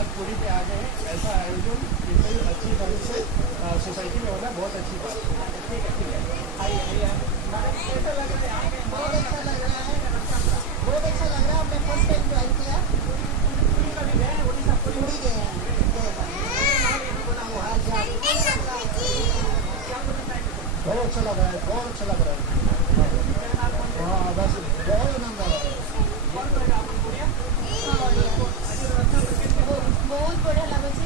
जगन्नाथ पुरी पे आ गए हैं, ऐसा आयोजन इतनी अच्छी ढंग से सोसाइटी में होना बहुत अच्छी बात है। ठीक है, ठीक है, आइए आइए। कैसा लग रहा है? बहुत अच्छा लग रहा है, बहुत अच्छा लग रहा है। हमने फर्स्ट टाइम ज्वाइन किया। पुरी कभी गए हैं? उड़ीसा पुरी पूरी गए हैं, बहुत अच्छा लग रहा है, बहुत अच्छा लग रहा है। हाँ बस बहुत आनंद आ रहा है। बहुत बढ़िया लगुच।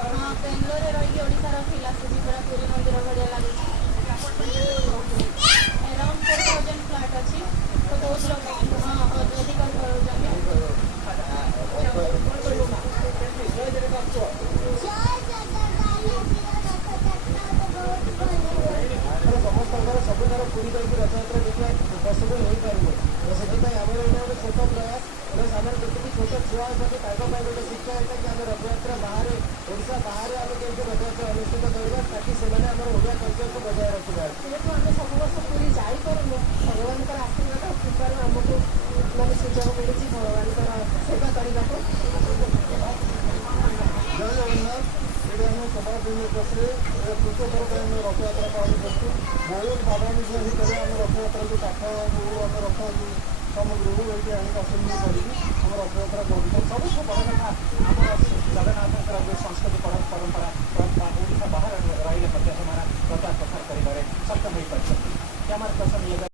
हाँ, बेंगलोर रही ओडार फील आसूँ पूरा पूरी मंदिर बढ़िया लगुच। अराउंड 4000 फ्लैट अच्छी तो बहुत लोग हाँ अधिक ସମସ୍ତଙ୍କର ସବୁଥର ପୁରୀ ଯାଇକି ରଥଯାତ୍ରା ଦେଖିବା ପସିବଲ୍ ହୋଇପାରିବ। ତ ସେଥିପାଇଁ ଆମର ଏଇଟା ଗୋଟେ ଛୋଟ ପ୍ରୟାସ। ପ୍ଲସ୍ ଆମର ଯେତିକି ଛୋଟ ଛୁଆ ଅଛନ୍ତି ତାଙ୍କ ପାଇଁ ଗୋଟେ ଶିକ୍ଷା ଏଇଟା କି ଆମେ ରଥଯାତ୍ରା ବାହାରେ ଓଡ଼ିଶା ବାହାରେ ଆମେ କେମିତି ରଥଯାତ୍ରା ଅନୁଷ୍ଠିତ କରିବା ତାକି ସେମାନେ ଆମର ଓଡ଼ିଆ କଲଚରକୁ ବଜାୟ ରଖିବା। ଯେହେତୁ ଆମେ ସବୁ ବର୍ଷ ପୁରୀ ଯାଇପାରୁନୁ, ଭଗବାନଙ୍କର ଆଶୀର୍ବାଦ କୃପାରୁ ଆମକୁ ମାନେ ସୁଯୋଗ ମିଳିଛି ଭଗବାନଙ୍କର ସେବା କରିବାକୁ। ଜୟ ଜଗନ୍ନାଥ। ଏଇଠି ଆମେ ସଭାପତି ପାଖରେ ତୃତୀୟ ଥର ପାଇଁ ଆମେ ରଥଯାତ୍ରା ପାଳନ କରୁଛୁ। ବହୁତ ଭାବାନ୍ୱିତ ଭିତରେ ଆମେ ରଥଯାତ୍ରାକୁ କାଠ ଆମେ ରଥ ସାମଗ୍ରୀକୁ ଏଇଠି ଆଣିକି ଆସେମ୍ବଲି କରିକି ଆମ ରଥଯାତ୍ରା କରୁଛୁ। ସବୁଠୁ ବଡ଼ କଥା ଆମର ଜଗନ୍ନାଥଙ୍କର ଯେଉଁ ସଂସ୍କୃତି ପରମ୍ପରା ଓଡ଼ିଶା ବାହାରେ ରହିଲେ ମଧ୍ୟ ସେମାନେ ପ୍ରଚାର ପ୍ରସାର କରିବାରେ ସକ୍ଷମ ହୋଇପାରିଛନ୍ତି। Camera person